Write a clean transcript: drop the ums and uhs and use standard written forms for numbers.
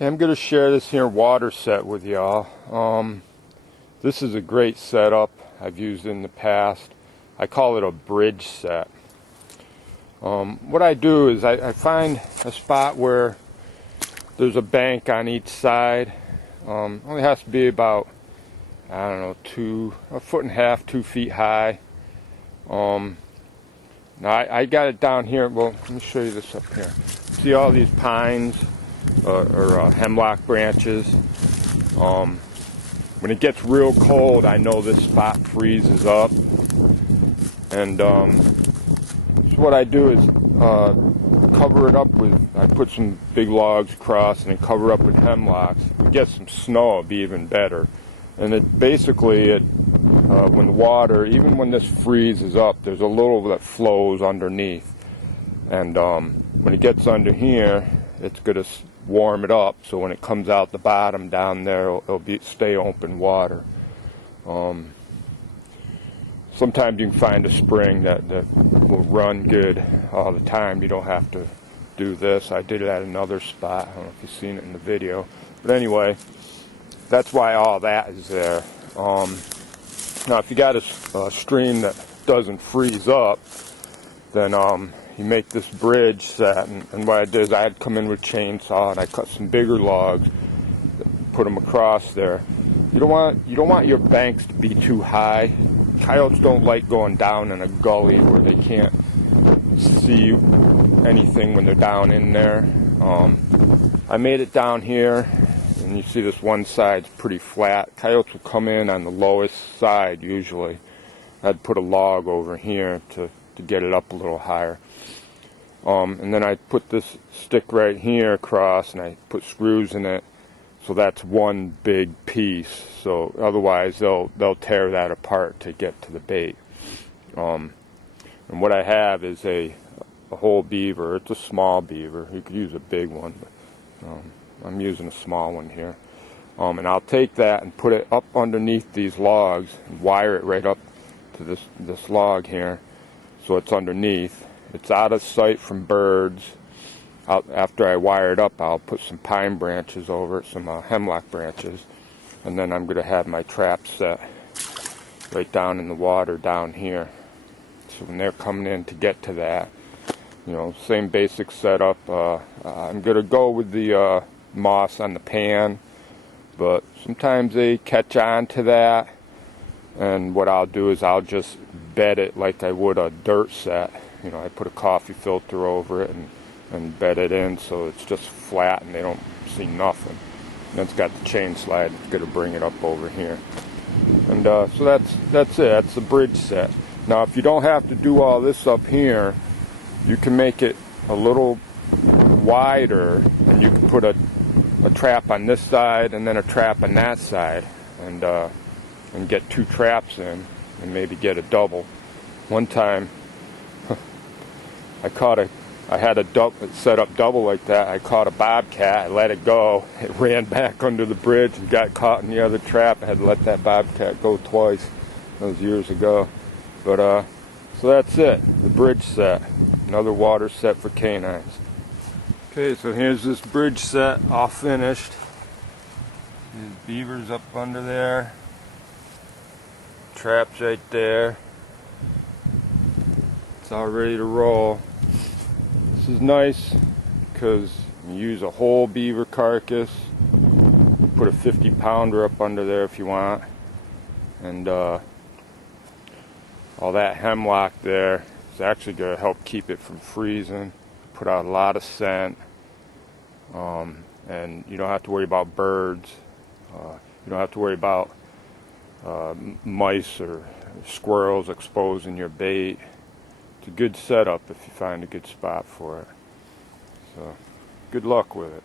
Okay, I'm going to share this here water set with y'all. This is a great setup I've used in the past. I call it a bridge set. What I do is I find a spot where there's a bank on each side. Only has to be about, I don't know, a foot and a half, 2 feet high. Now I got it down here. Well, let me show you this up here. See all these pines or hemlock branches? When it gets real cold, I know this spot freezes up. And so what I do is cover it up with, I put some big logs across and then cover up with hemlocks. If we get some snow, it'd be even better. And it basically, when the water, even when this freezes up, there's a little that flows underneath. And when it gets under here, it's going to warm it up, so when it comes out the bottom down there, it'll stay open water. Sometimes you can find a spring that will run good all the time. You don't have to do this. I did it at another spot. I don't know if you've seen it in the video. But anyway, that's why all that is there. Now, if you got a stream that doesn't freeze up, then you make this bridge set, and what I did is I'd come in with a chainsaw and I cut some bigger logs, put them across there. You don't want your banks to be too high. Coyotes don't like going down in a gully where they can't see anything when they're down in there. I made it down here, and you see this one side's pretty flat. Coyotes will come in on the lowest side usually. I'd put a log over here to get it up a little higher. And then I put this stick right here across, and I put screws in it, so that's one big piece. So otherwise they'll tear that apart to get to the bait. And what I have is a whole beaver. It's a small beaver. You could use a big one, but I'm using a small one here. And I'll take that and put it up underneath these logs and wire it right up to this log here, so it's underneath. It's out of sight from birds. After I wire it up, I'll put some pine branches over it, some hemlock branches, and then I'm going to have my trap set right down in the water down here. So when they're coming in to get to that, you know, same basic setup. I'm going to go with the moss on the pan, but sometimes they catch on to that, and what I'll do is I'll just bed it like I would a dirt set. You know, I put a coffee filter over it and bed it in so it's just flat and they don't see nothing. And it's got the chain slide. It's going to bring it up over here. And so that's it. That's the bridge set. Now, if you don't have to do all this up here, you can make it a little wider, and you can put a trap on this side and then a trap on that side, and get 2 traps in and maybe get a double. One time I had a set up double like that. I caught a bobcat, I let it go, it ran back under the bridge and got caught in the other trap. I had to let that bobcat go twice. That was years ago. But so that's it, the bridge set. Another water set for canines. Okay, so here's this bridge set all finished. These beavers up under there. Traps right there. It's all ready to roll. This is nice because you use a whole beaver carcass. Put a 50-pounder up under there if you want, and all that hemlock there is actually going to help keep it from freezing. Put out a lot of scent, and you don't have to worry about birds. You don't have to worry about mice or squirrels exposing your bait. It's a good setup if you find a good spot for it. So, good luck with it.